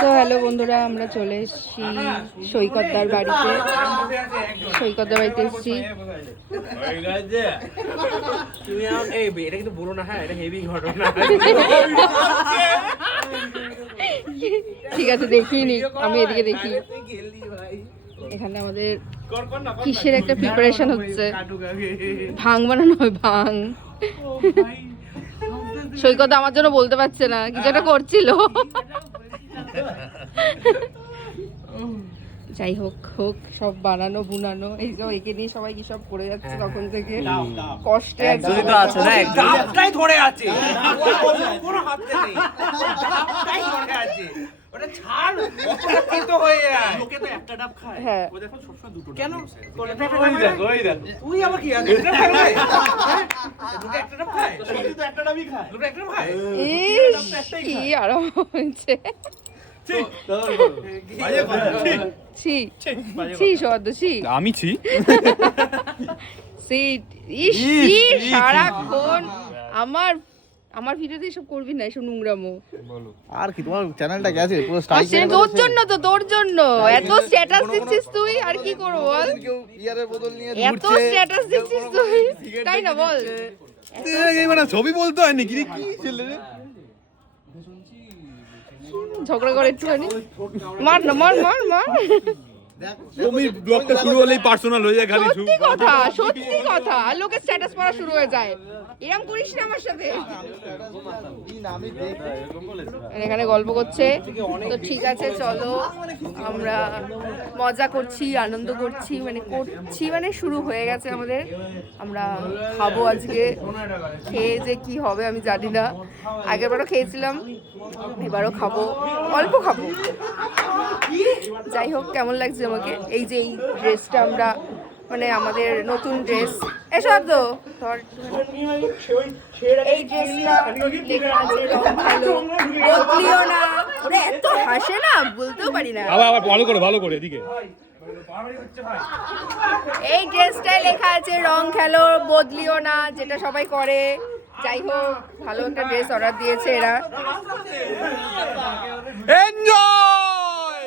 তো হ্যালো বন্ধুরা, আমরা চলে এসেছি সৈকতদার বাড়িতে। সৈকতদার বাড়িতে এসেছি। এটা কিন্তু বলো না, হ্যাঁ এটা হেভি ঘটনা। ঠিক আছে, দেখিনি, আমি এদিকে দেখি। এখানে আমাদের কিসের একটা প্রিপারেশন হচ্ছে, ভাং বানানো হয়, ভাং। সৈকত আমার জন্য বলতে পারছে না, কিছু একটা করছিল। যাই হোক হোক, সব বানানো বুনানো, এই যে একে নিয়ে সবাই কি সব করে যাচ্ছে তখন থেকে। কষ্টে একদমই তো আছে না, একদমই ধরে আছে, কোনো হাতে নেই, ডাবটাই ধরে আছে। ওটা ছাড়, অপরাজিত হয়ে যায়। লোকে তো একটা ডাব খায়, হ্যাঁ। ও দেখো সবসময় দুটো। কেন ওই দেখ তুই আবার কি আছে, একটা খায় লোকে একটা ডাব খায়, সত্যি তো একটা ডাবই খায়, লোকে একটা ডাব খায়। ইস, কি আরাম হয়েছে। ছি ছি সদ্য ছি, আমি ছি। সিট ইস, সারাক্ষণ আমার আমার ভিডিওতে এসব করবি না, এসব নোংরামো। আর কি তোমার চ্যানেলটা গেছে পুরো আসলে তোর জন্য তো, তোর জন্য এত স্ট্যাটাস দিচ্ছিস তুই, আর কি করবো বল? কেউ ইয়ারের বোতল নিয়ে এত স্ট্যাটাস দিচ্ছিস তুই, তাই না বল? মানে ছবি বলতে হয় নাকি রে, কি ছেলে রে? ঝগড়া করে একটুখানি, মার না, মার মার মার। তুমি ব্লগটা শুরু হলেই পার্সোনাল হয়ে যায় খালি। সত্যি কথা, সত্যি কথা, আর লোকের স্ট্যাটাস পড়া শুরু হয়ে যায়। এরকম করিস না আমার সাথে। আমি আর এখানে গল্প করছে, তো ঠিক আছে চলো, আমরা মজা করছি, আনন্দ করছি, মানে শুরু হয়ে গেছে আমাদের। আমরা খাবো আজকে, খেয়ে যে কি হবে আমি জানি না। আগেরবারও খেয়েছিলাম, এবারও খাবো, অল্প খাবো। যাই হোক, কেমন লাগছে আমাকে এই যে এই ড্রেসটা, আমরা মানে আমাদের নতুন ড্রেস, এসব তো ধর এই ড্রেসটা লেখা আছে রং ভালো, বদলিও না। ওরা এত হাসে না, বলতেও পারি না। আবার ভালো করে এদিকে। এই ড্রেসটায় লেখা আছে রং খেলো, বদলিও না, যেটা সবাই করে। যাই হোক, ভালো একটা ড্রেস অর্ডার দিয়েছে এরা। এনজয়।